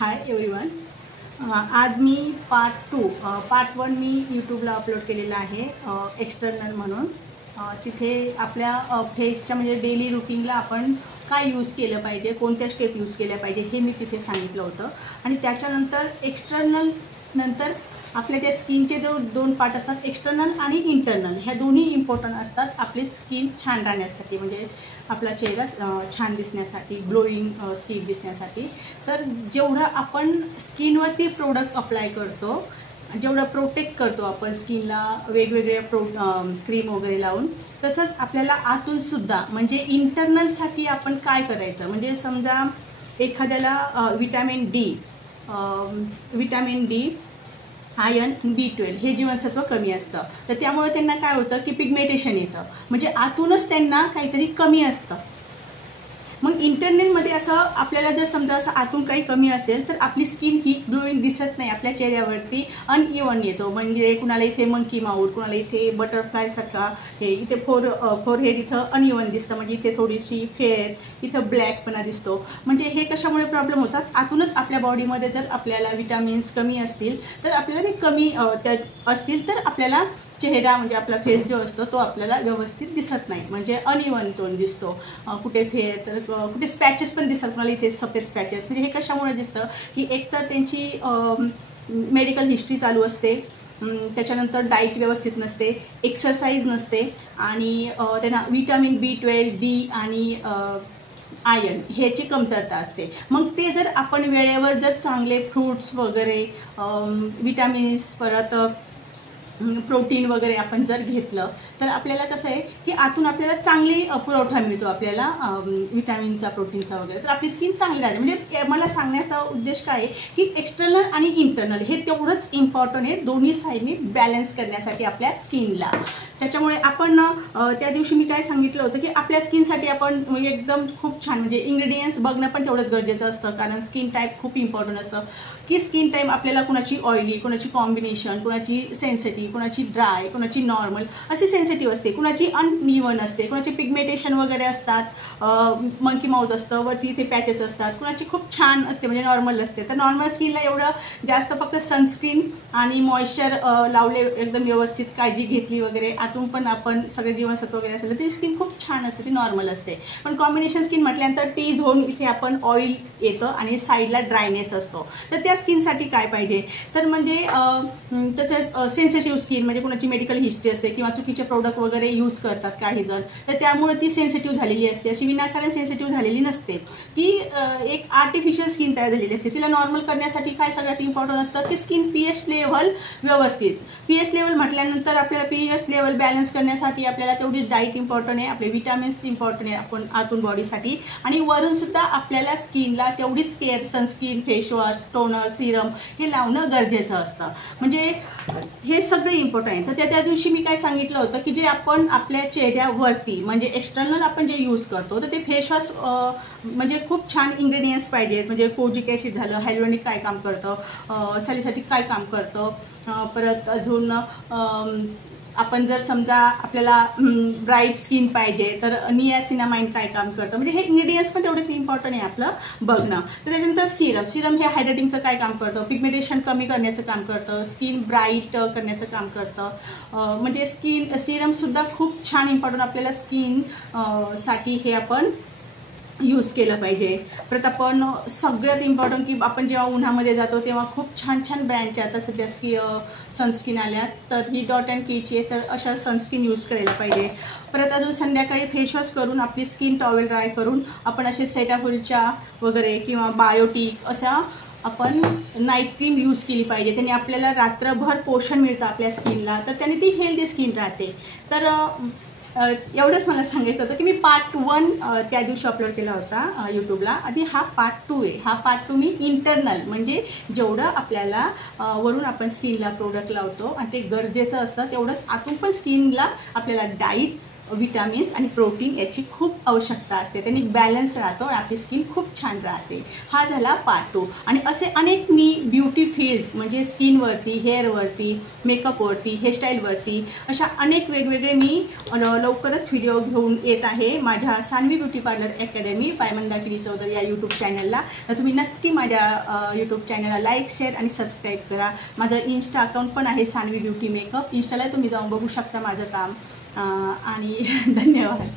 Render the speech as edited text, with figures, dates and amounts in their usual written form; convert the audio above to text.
Hi everyone. आज मी part 1 मी यूट्यूबला upload केलेला आहे एक्सटर्नल म्हणून. तिथे आपल्या फेसच्या म्हणजे डेली रुटीनला आपण काय यूज केलं पाहिजे, कोणत्या स्टेप यूज केल्या पाहिजे हे मी तिथे सांगितलं होतं. आणि त्याच्यानंतर एक्सटर्नल नंतर आपल्या ज्या स्किनचे दोन पार्ट असतात, एक्सटर्नल आणि इंटरनल, ह्या दोन्ही इम्पॉर्टंट असतात आपली स्किन छान राहण्यासाठी, म्हणजे आपला चेहरा छान दिसण्यासाठी, ग्लोईंग स्किन दिसण्यासाठी. तर जेवढं आपण स्किनवरती प्रोडक्ट अप्लाय करतो, जेवढं प्रोटेक्ट करतो आपण स्किनला वेगवेगळे क्रीम वगैरे लावून, तसंच आपल्याला आतूनसुद्धा म्हणजे इंटरनलसाठी आपण काय करायचं. म्हणजे समजा एखाद्याला विटॅमिन डी, आयर्न, B12 हे जीवनसत्व कमी असतं, तर त्यामुळे त्यांना काय होतं की पिगमेंटेशन येतं, म्हणजे आतूनच त्यांना काहीतरी कमी असतं. मग इंटरनलमध्ये असं आपल्याला जर समजा असं आतून काही कमी असेल तर आपली स्किन ही ग्लोईंग दिसत नाही, आपल्या चेहऱ्यावरती अनइवन येतो. म्हणजे कुणाला इथे मंकी माऊथ, कुणाला इथे बटरफ्लायसारखा, हे इथे फोरहेड इथं अनइवन दिसतं, म्हणजे इथे थोडीशी फेअर, इथं ब्लॅकपणा दिसतो. म्हणजे हे कशामुळे प्रॉब्लेम होतात, आतूनच आपल्या बॉडीमध्ये जर आपल्याला विटॅमिन्स कमी असतील तर आपल्याला ते कमी असतील तर आपल्याला चेहरा म्हणजे आपला फेस जो असतो तो आपल्याला व्यवस्थित दिसत नाही, म्हणजे अनइवन टोन दिसतो. कुठे फेअर तर कुठे स्पॅचेस पण दिसतात, मला इथे सफेद स्पॅचेस. म्हणजे हे कशामुळे दिसतं की एकतर त्यांची मेडिकल हिस्ट्री चालू असते, त्याच्यानंतर डाईट व्यवस्थित नसते, एक्सरसाइज नसते, आणि त्यांना विटॅमिन B12, D आणि आयर्न ह्याची कमतरता असते. मग ते जर आपण वेळेवर जर चांगले फ्रूट्स वगैरे, विटॅमिन्स, परत प्रोटीन वगैरे आपण जर घेतलं तर आपल्याला कसं आहे की आतून आपल्याला चांगली पुरवठा मिळतो आपल्याला विटॅमिनचा, प्रोटीनचा वगैरे, तर आपली स्किन चांगली राहते. म्हणजे मला सांगण्याचा उद्देश काय आहे की एक्सटर्नल आणि इंटरनल हे तेवढंच इम्पॉर्टंट आहे, दोन्ही साईडनी बॅलन्स करण्यासाठी आपल्या स्किनला. त्याच्यामुळे आपण त्या दिवशी मी काय सांगितलं होतं की आपल्या स्किनसाठी आपण एकदम खूप छान म्हणजे इंग्रेडियंट्स बघणं पण तेवढंच गरजेचं असतं, कारण स्किन टाईप खूप इम्पॉर्टंट असतं की स्किन टाईप आपल्याला कुणाची ऑइली, कुणाची कॉम्बिनेशन, कुणाची सेन्सिटिव्ह, कुणाची ड्राय, कुणाची नॉर्मल अशी सेन्सिटिव्ह असते, कुणाची अनइवन असते, कुणाची पिगमेंटेशन वगैरे असतात, मंकी माऊथ असतं, वरती इथे पॅचेस असतात, कुणाची खूप छान असते म्हणजे नॉर्मल असते. तर नॉर्मल स्किनला एवढं जास्त फक्त सनस्क्रीन आणि मॉइश्चर लावले, एकदम व्यवस्थित काळजी घेतली वगैरे, आतून पण आपण सगळे जीवनसत्व वगैरे असेल तर ती स्किन खूप छान असते, ती नॉर्मल असते. पण कॉम्बिनेशन स्किन म्हटल्यानंतर टी झोन इथे आपण ऑइल येतं आणि साईडला ड्रायनेस असतो. तर त्या स्किनसाठी काय पाहिजे तर म्हणजे तसेच सेन्सिटिव्ह स्किन, म्हणजे कुणाची मेडिकल हिस्ट्री असते किंवा चुकीचे प्रोडक्ट वगैरे यूज करतात काही जण, तर त्यामुळे ती सेन्सिटिव्ह झालेली असते. अशी विनाकारण सेन्सिटिव्ह झालेली नसते, ती एक आर्टिफिशियल स्किन तयार झालेली असते. तिला नॉर्मल करण्यासाठी काय सगळ्यात इम्पॉर्टंट असतं की स्किन pH लेवल व्यवस्थित. pH लेवल म्हटल्यानंतर आपल्याला pH लेवल बॅलन्स करण्यासाठी आपल्याला तेवढी डाईट इम्पॉर्टंट आहे, आपले विटॅमिन्स इम्पॉर्टंट आहे आपण आतून बॉडीसाठी, आणि वरून सुद्धा आपल्याला स्किनला तेवढीच care, sunscreen, face wash, toner, Serum हे लावणं गरजेचं असतं. म्हणजे हे सगळे इम्पॉर्टंट आहे. तर त्या दिवशी मी काय सांगितलं होतं की जे आपण आपल्या चेहऱ्यावरती म्हणजे एक्सटर्नल आपण जे यूज करतो तर ते फेसवॉश म्हणजे खूप छान इंग्रेडियंट्स पाहिजेत. म्हणजे कोजिक ॲसिड झालं, हायलोनिक काय काम करतं, सालीसाठी काय काम करतं, परत अजून आपण जर समजा आपल्याला ब्राईट स्किन पाहिजे तर नियासिनामाइन काय काम करतं, म्हणजे हे इंग्रेडियंट्स पण तेवढेच इम्पॉर्टंट आहे आपलं बघणं. तर त्याच्यानंतर सिरम हे हायड्रेटिंगचं काय काम करतं, पिगमेंटेशन कमी करण्याचं काम करतं, स्किन ब्राईट करण्याचं काम करतं. म्हणजे सिरमसुद्धा खूप छान इम्पॉर्टंट आपल्याला स्किन साठी हे आपण यूज केलं पाहिजे. परत आपण सगळ्यात इम्पॉर्टंट की आपण जेव्हा उन्हामध्ये जातो तेव्हा खूप छान छान ब्रँडच्या आता सध्या सनस्क्रीन आल्यात, तर ही .&Kची आहे, तर अशा सनस्क्रीन यूज करायला पाहिजे. परत अजून संध्याकाळी फेसवॉश करून आपली स्किन टॉवेल ड्राय करून आपण असे सेटाफिलच्या वगैरे किंवा बायोटिक अशा आपण नाईट क्रीम यूज केली पाहिजे. त्याने आपल्याला रात्रभर पोषण मिळतं आपल्या स्किनला, तर त्याने ती हेल्दी स्किन राहते. तर एवढंच मला सांगायचं होतं की मी पार्ट 1 त्या दिवशी अपलोड केला होता यूट्यूबला. आधी हा पार्ट 2 आहे. हा पार्ट 2 मी इंटरनल म्हणजे जेवढं आपल्याला वरून आपण स्किनला प्रोडक्ट लावतो आणि ते गरजेचं असतं तेवढंच आतून पण स्किनला आपल्याला डाईट, विटामिन्स आणि प्रोटीन याची खूप आवश्यकता असते, त्यांनी बॅलन्स राहतो आणि आपली स्किन खूप छान राहते. हा झाला पार्ट 2. आणि असे अनेक मी ब्युटी फील्ड म्हणजे स्किनवरती, हेअरवरती, मेकअपवरती, हेअरस्टाईलवरती अशा अनेक वेगवेगळे मी लवकरच व्हिडिओ घेऊन येत आहे माझ्या सान्वी ब्युटी पार्लर अकॅडमी पायमंदाकिनी चौधरी या यूट्यूब चॅनलला. तर तुम्ही नक्की माझ्या यूट्यूब चॅनलला लाईक, शेअर आणि सबस्क्राईब करा. माझं इन्स्टा अकाउंट पण आहे सान्वी ब्युटी मेकअप, इन्स्टाला तुम्ही जाऊन बघू शकता माझं काम. आणि धन्यवाद.